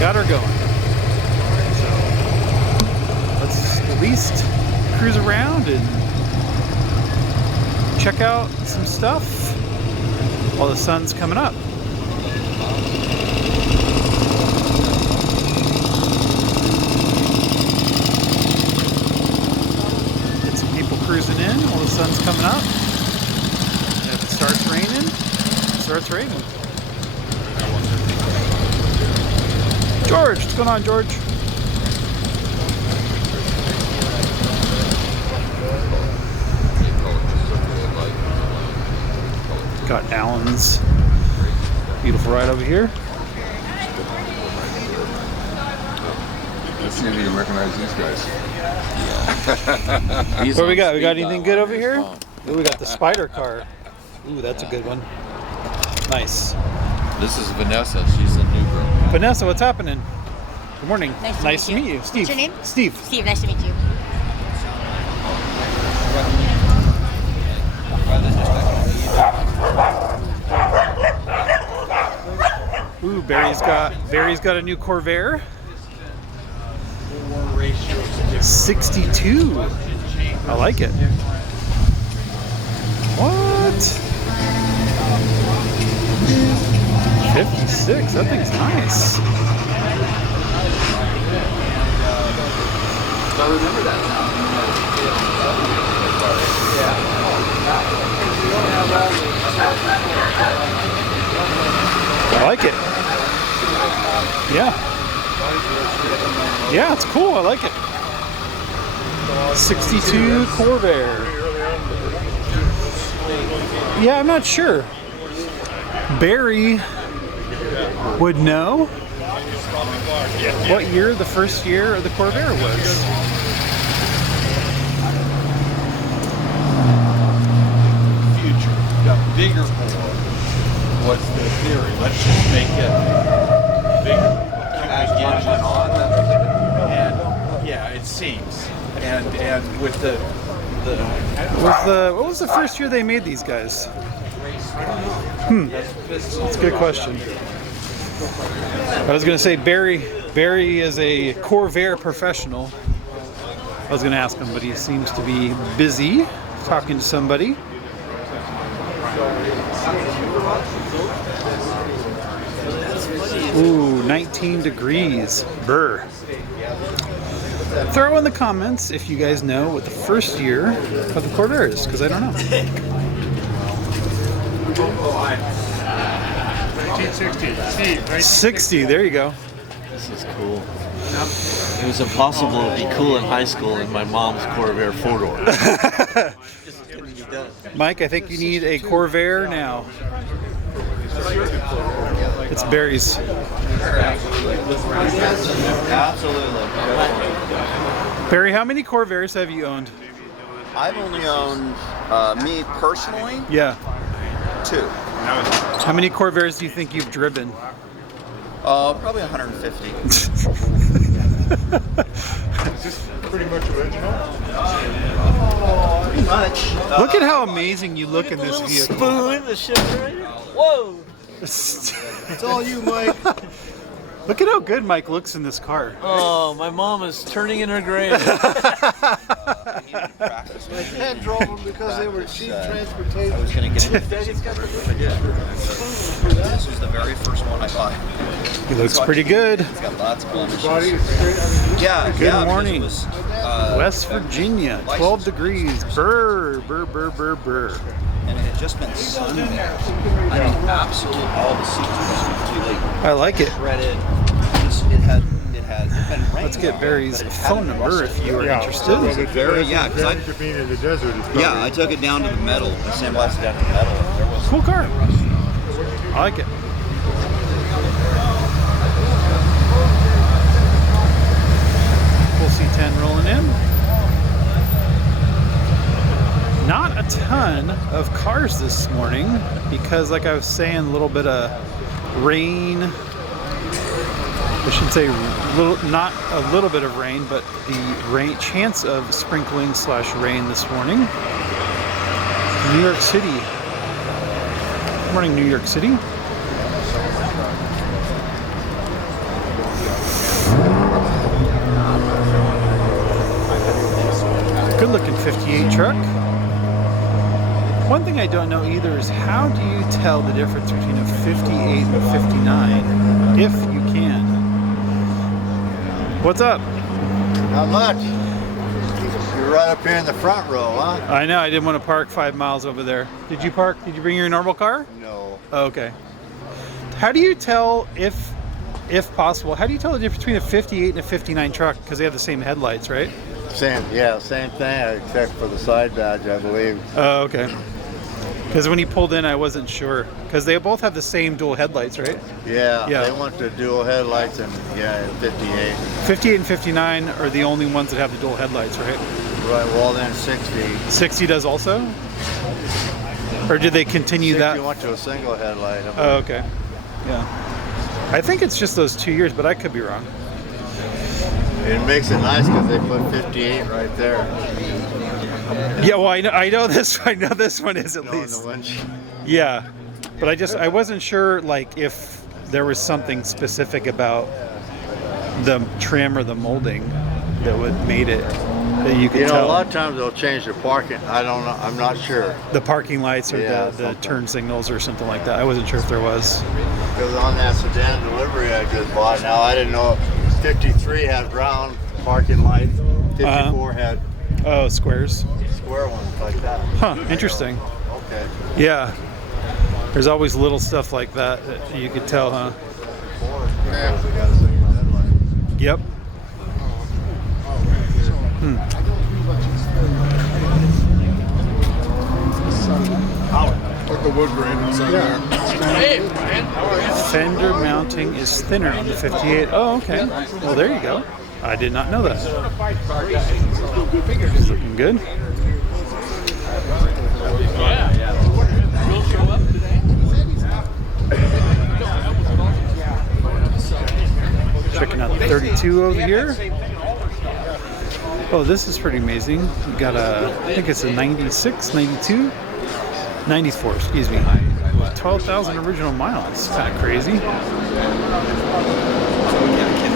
got her going. So let's at least cruise around and check out some stuff while the sun's coming up. Get some people cruising in while the sun's coming up. And if it starts raining, it starts raining. George, what's going on, George? Got Alan's beautiful ride over here. Let's see if you can recognize these guys. Yeah. What we got? We got anything good over here? Ooh, we got the spider car. Ooh, that's a good one. Nice. This is Vanessa. She's a new girl. Vanessa, what's happening? Good morning. Nice to meet you. Steve. What's your name? Steve. Steve, nice to meet you. Ooh, Barry's got a new Corvair. 62. I like it. What? 56. That thing's nice. I remember that now. I like it. Yeah. Yeah, it's cool. I like it. 62 Corvair. Yeah, I'm not sure. Barry would know what year the first year of the Corvair was. Future, got bigger bore. What's the theory? Let's just make it bigger. And yeah, it seems. And with the What was the first year they made these guys? That's a good question. I was gonna say Barry is a Corvair professional. I was gonna ask him, but he seems to be busy talking to somebody. Ooh, 19 degrees. Brr. Throw in the comments if you guys know what the first year of the Corvair is, because I don't know. 1960. 60, there you go. This is cool. It was impossible to be cool in high school in my mom's Corvair 4-door. Mike, I think you need a Corvair now. It's Barry's. Absolutely. Barry, how many Corvairs have you owned? I've only owned, me personally, Yeah. 2. How many Corvairs do you think you've driven? Probably 150. Pretty much original. Pretty much. Look at how amazing you look in The this little vehicle. spoon, the shifter. Whoa! It's all you, Mike. Look at how good Mike looks in this car. Oh, my mom is turning in her grave. My dad drove them because they were cheap transportation. I was going to get it. Which I did. This was the very first one I bought. He looks pretty good. It's got lots of blemishes. Yeah. Good yeah, morning. It was, West Virginia, 12 degrees. Brr, brr, brr, brr, brr. And it had just been sunny. I mean, absolutely all the seats were completely I like it. shredded. It had been raining. Let's get Barry's phone number if you are interested. Very, yeah, because I being in the desert is yeah, I took it down to the metal. I sandblasted down to the metal. There was Cool car. I like it. Full C10 rolling in. Not a ton of cars this morning because, like I was saying, a little bit of rain. I should say not a little bit of rain, but the chance of sprinkling / rain this morning. New York City. Good morning, New York City. Good looking 58 truck. One thing I don't know either is how do you tell the difference between a 58 and a 59, if you can. What's up? Not much. You're right up here in the front row, huh? I know, I didn't want to park 5 miles over there. Did you park? Did you bring your normal car? No. Oh, okay. How do you tell, if possible, how do you tell the difference between a 58 and a 59 truck? Because they have the same headlights, right? Same thing, except for the side badge, I believe. Oh, okay. Because when he pulled in, I wasn't sure. Because they both have the same dual headlights, right? Yeah, Yeah. they want the dual headlights and 58. 58 and 59 are the only ones that have the dual headlights, right? Right, well then 60. 60 does also? Or did they continue 60 that? went to a single headlight. I Oh, okay. Yeah. I think it's just those 2 years, but I could be wrong. It makes it nice because they put 58 right there. Yeah, well, I know this. I know this one is at You know, in least. the windshield. Yeah, but I wasn't sure like if there was something specific about the trim or the molding that would made it that you could You know, tell. a lot of times they'll change the parking. I don't know. I'm not sure. The parking lights or Yeah, the something. turn signals or something like that. I wasn't sure if there was. Because on that sedan delivery I just bought, now I didn't know if 53 had brown parking lights, 54 had Oh, squares. square ones like that. Huh, interesting. Okay. Yeah. There's always little stuff like that that you could tell, huh? Yeah, we got a single headlight. Yep. Like the wood grain inside there. Fender mounting is thinner on the 58. Oh, okay. Well, there you go. I did not know that. It's looking good. Checking out the 32 over here. Oh, this is pretty amazing. We got a, I think it's a 96, 92, 94, excuse me. 12,000 original miles. Kind of crazy. Kids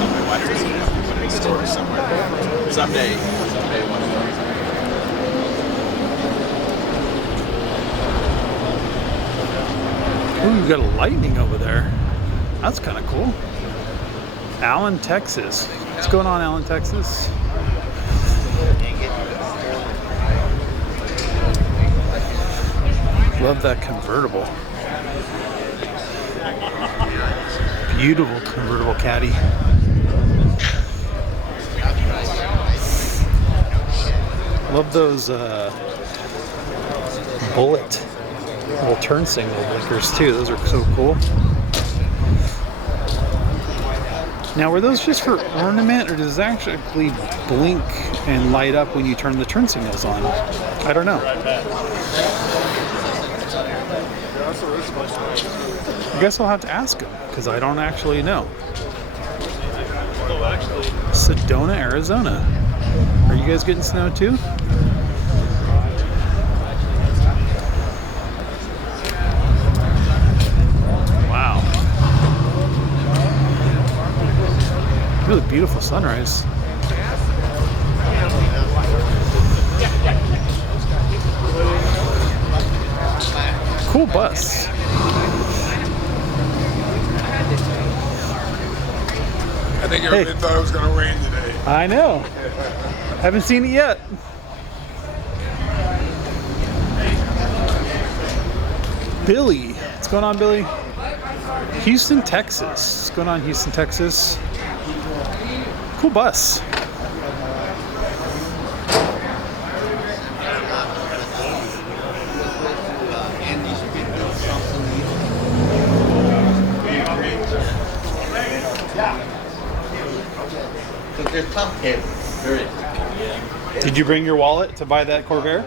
on my wife's story somewhere. Someday one of those. Ooh, you got a lightning over there. That's kind of cool. Allen, Texas. What's going on, Allen, Texas? Love that convertible. Beautiful convertible caddy. Love those bullet little turn signal blinkers too. Those are so cool. Now, were those just for ornament, or does it actually blink and light up when you turn the turn signals on? I don't know. I guess I'll have to ask him, because I don't actually know. Sedona, Arizona. Are you guys getting snow too? Wow. Really beautiful sunrise. Cool bus. I think everybody thought it was going to rain today. I know. Haven't seen it yet. Billy. What's going on, Billy? Houston, Texas. What's going on, Houston, Texas? Cool bus. Did you bring your wallet to buy that Corvair?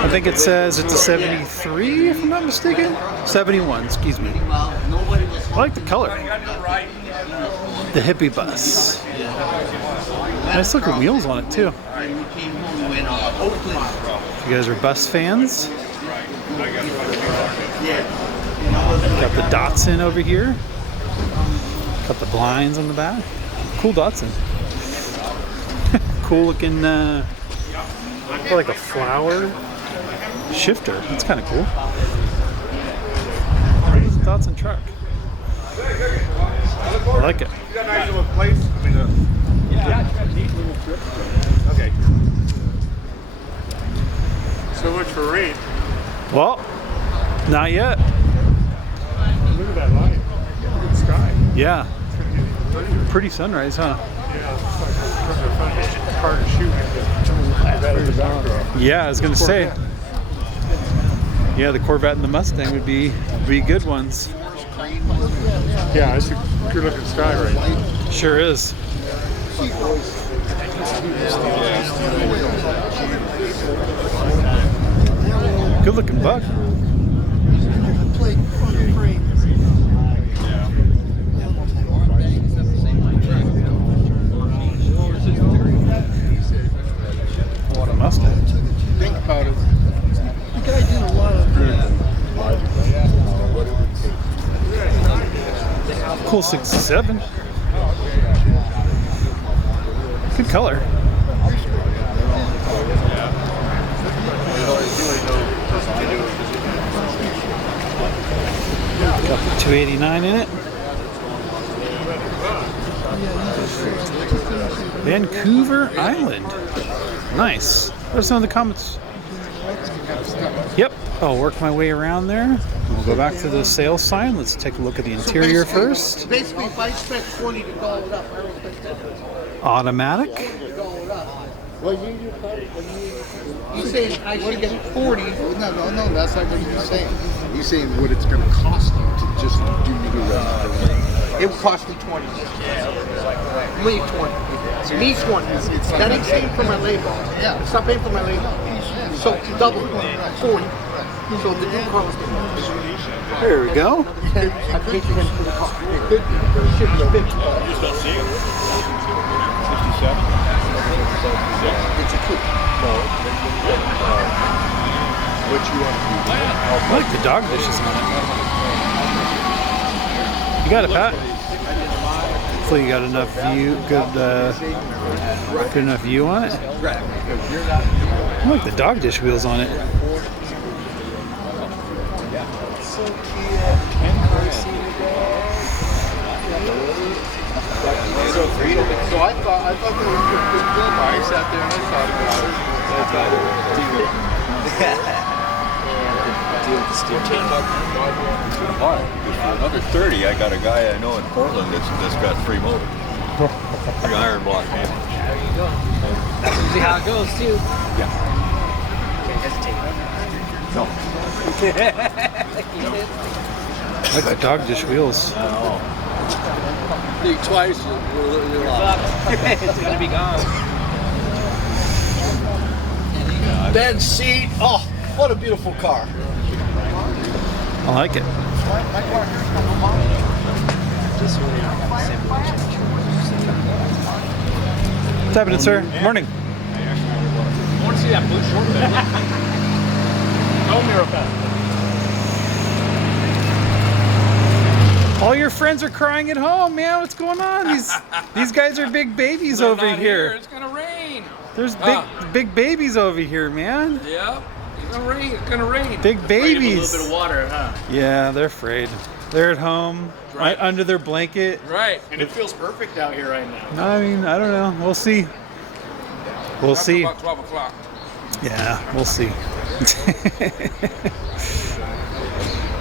I think it says it's a 73, if I'm not mistaken. 71, excuse me. I like the color. The hippie bus. Nice looking wheels on it too. If you guys are bus fans. Got the Datsun over here. Got the blinds on the back. Cool Datsun. Cool looking, like a flower shifter. That's kind of cool. Datsun truck. I like it. You got a nice little place. I mean, okay. So much for rain. Well, not yet. Look at that light. Look at the sky. Yeah. Pretty sunrise, huh? Yeah, it's like a car to shoot in the backdrop. Yeah, I was gonna say. Yeah, the Corvette and the Mustang would be good ones. Yeah, it's a good looking sky right now. Sure is. Good looking buck. What a Mustang. Think about it. The guy did a lot of Cool 67. Good color. Got the 289 in it. Vancouver Island. Nice. What are some of the comments? Yep. I'll work my way around there. We'll go back to the sales sign. Let's take a look at the interior first. Basically, if I spent 20 to doll it up, I don't think that Automatic. would doll it up. Well, you saying I should get 40? No, that's not what he's saying. He's saying what it's going to cost you to just do the It would cost me 20. Me 20. Me 20. That ain't paying for my labor. Yeah. It's not paying for my labor. So double 40. So the new car was There we go. I paid 10 for the car. It could be. It should be 50. It's a coupe. what you want to do. I like the dog dishes on it. You got it, Pat? Hopefully you got enough view, good enough view on it. I like the dog dish wheels on it. So I thought there was a good film. I sat there and I thought about it. Another 30, I got a guy I know in Portland that's got 3 motors. 3 iron block vehicles. See how it goes too. Yeah. I like the dog dish wheels. Think twice, you're off. It's gonna be gone. Ben's seat. Oh, what a beautiful car. I like it. What's happening, sir? Morning. I want to see that blue short bed. Go me real fast. All your friends are crying at home, man. What's going on? These guys are big babies over here. It's gonna rain. There's big babies over here, man. Yeah, it's gonna rain. It's gonna rain. Big babies. A little bit of water, huh? Yeah, they're afraid. They're at home, Right. under their blanket. Right. And it feels perfect out here right now. I mean, I don't know. We'll see. We'll see. About 12 o'clock. Yeah, we'll see.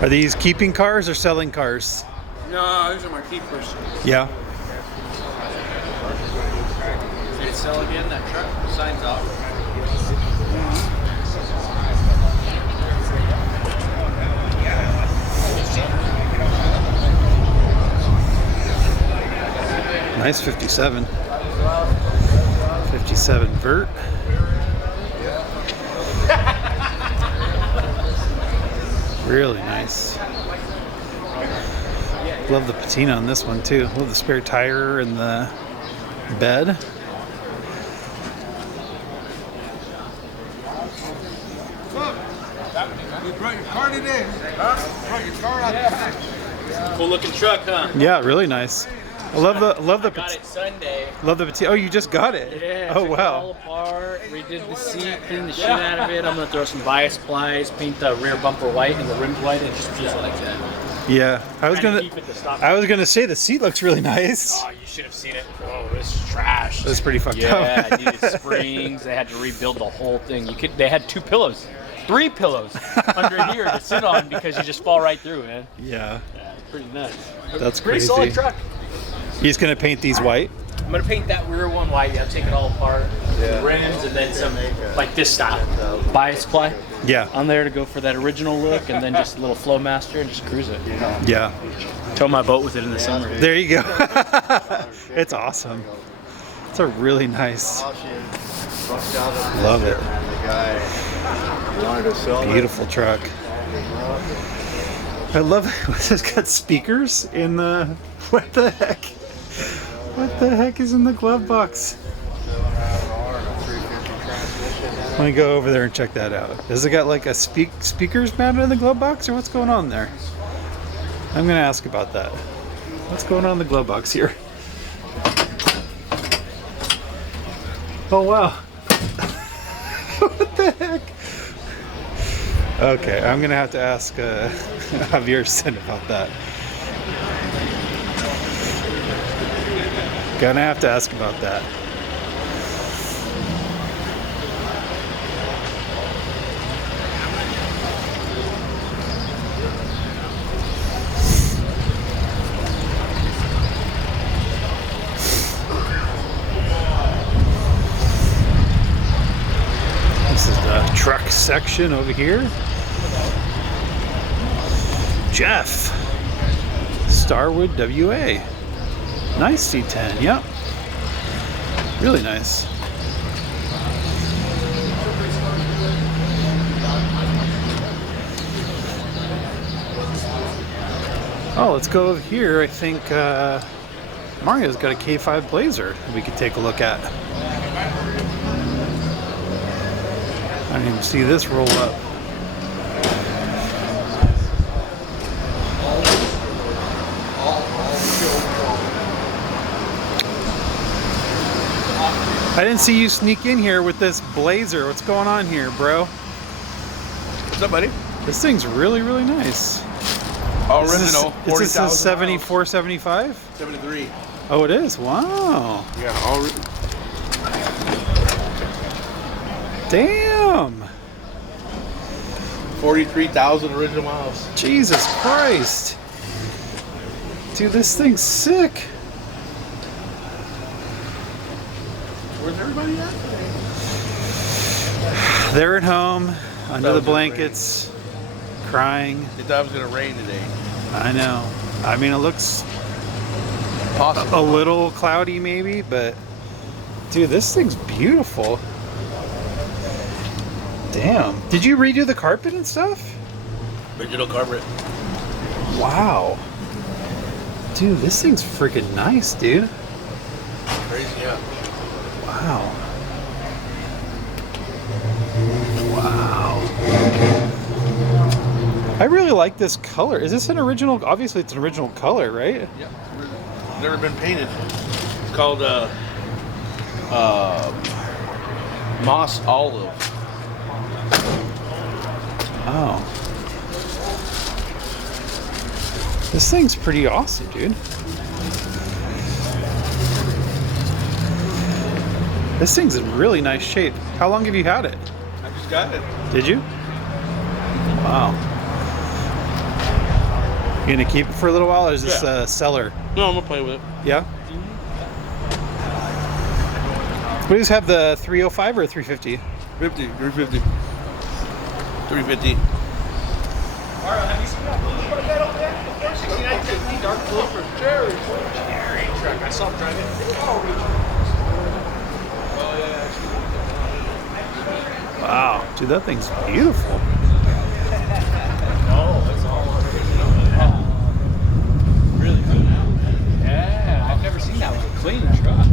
Are these keeping cars or selling cars? No, these are my keepers. Yeah. Did it sell again, that truck? Signs off. Nice 57. 57 vert. Really nice. Love the patina on this one too. Love the spare tire and the bed. You brought your car today? Huh? Brought your car out. Cool looking truck, huh? Yeah, really nice. I love the I got it Sunday. love the petite. Oh, you just got it. Yeah. Oh took it all wow. apart, redid the seat, cleaned the shit out of it. I'm gonna throw some bias plies, paint the rear bumper white and the rims white, and just use it like that. Yeah, I was Trying to gonna. keep it to stop. I was gonna say the seat looks really nice. Oh, you should have seen it. Oh, this is trash. That's pretty fucked Yeah, up. it needed springs. They had to rebuild the whole thing. They had 2 pillows, 3 pillows under here to sit on because you just fall right through, man. Yeah, Yeah, it's pretty nuts. that's Pretty crazy. solid truck. He's gonna paint these white. I'm gonna paint that rear one white. Yeah, take it all apart, the rims, and then some like this style bias ply Yeah, on there to go for that original look, and then just a little flow master and just cruise it. yeah. Tow my boat with it in the summer. There you go. It's awesome. It's a really nice. Love it. And the guy wanted to sell it. Beautiful truck. I love it. It's got speakers in the. What the heck? What the heck is in the glove box? Let me go over there and check that out. Has it got like a speakers mounted in the glove box, or what's going on there? I'm gonna ask about that. What's going on in the glove box here? Oh wow. What the heck? Okay, I'm gonna have to ask Javier Sin about that. Gonna have to ask about that. This is the truck section over here. Jeff, Starwood WA. Nice C10, yep. Really nice. Oh, let's go over here. I think Mario's got a K5 Blazer that we could take a look at. I didn't even see this roll up. I didn't see you sneak in here with this Blazer. What's going on here, bro? What's up, buddy? This thing's really, really nice. Original. Is this a 74, 75? 73. Oh, it is? Wow. Yeah, all. Damn. 43,000 original miles. Jesus Christ. Dude, this thing's sick. Where's everybody at? They're at home, under the was gonna blankets, crying. They thought it was gonna rain today. I know. I mean, it looks Possible. a little cloudy maybe, but dude, this thing's beautiful. Damn. Did you redo the carpet and stuff? Original carpet. Wow. Dude, this thing's freaking nice, dude. Crazy, yeah. Wow. Wow. I really like this color. Is this an original? Obviously, it's an original color, right? Yeah. Never been painted. It's called moss olive. Oh. This thing's pretty awesome, dude. This thing's in really nice shape. How long have you had it? I just got it. Did you? Wow. You gonna keep it for a little while, or is this a seller? No, I'm gonna play with it. Yeah? We just have the 305 or 350? 350. 350. Have you seen that over there? The 469 dark blue for Jerry truck. I saw him driving. Wow, dude, that thing's beautiful. Really good. Yeah, I've never seen that one. Clean truck.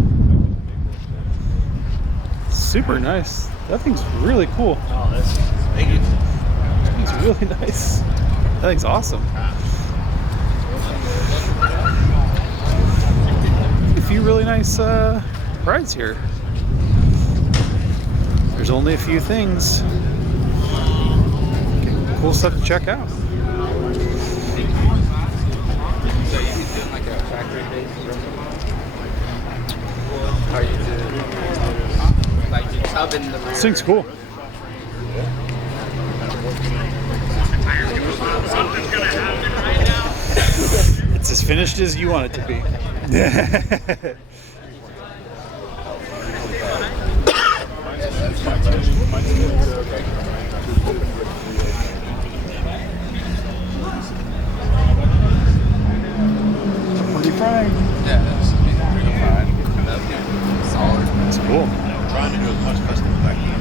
Super nice. That thing's really cool. Oh, that's Thank you. It's really nice. That thing's awesome. few really nice rides here. There's only a few things. Cool stuff to check out. This thing's cool. It's as finished as you want it to be. Pretty fine. Yeah, that's fine. Solid. It's cool. Trying to do as much custom as I can.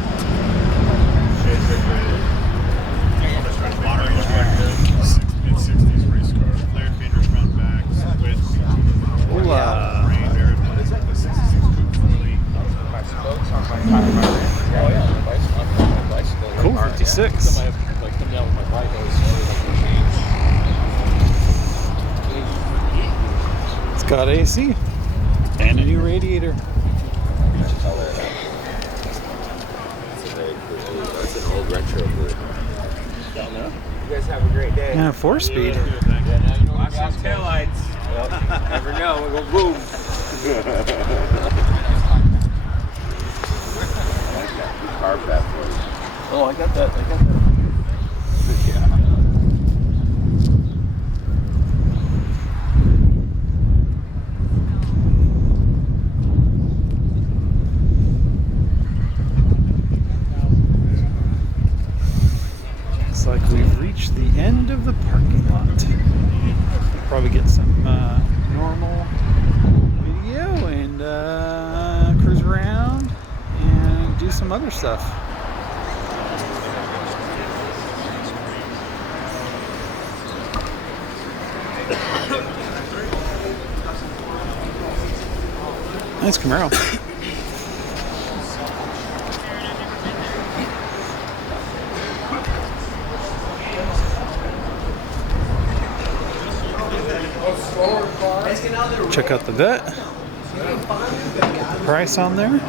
Mid-60s race car. Flared fenders, front back, splits. Hola. Rain, very much. The 66 coupe really. Cool, 56. It's got AC and a new radiator. That's an old retro blue. Don't know. You guys have a great day. Yeah, 4-speed. Watch those taillights. Never know. We'll go boom. Carved that for you. Oh, I got that. Yeah. Looks like we've reached the end of the parking lot. Probably get some normal video and cruise around and do some other stuff. Nice Camaro. Check out the vet. Get the price on there.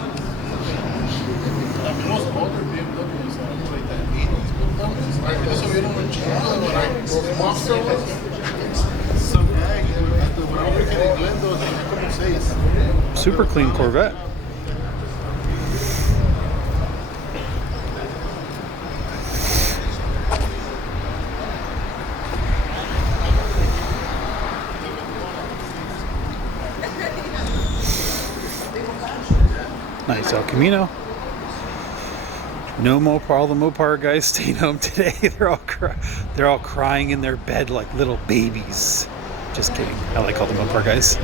Super clean Corvette. Nice El Camino. No Mopar. All the Mopar guys stayed home today. They're all crying in their bed like little babies. Just kidding. I like all the Mopar guys.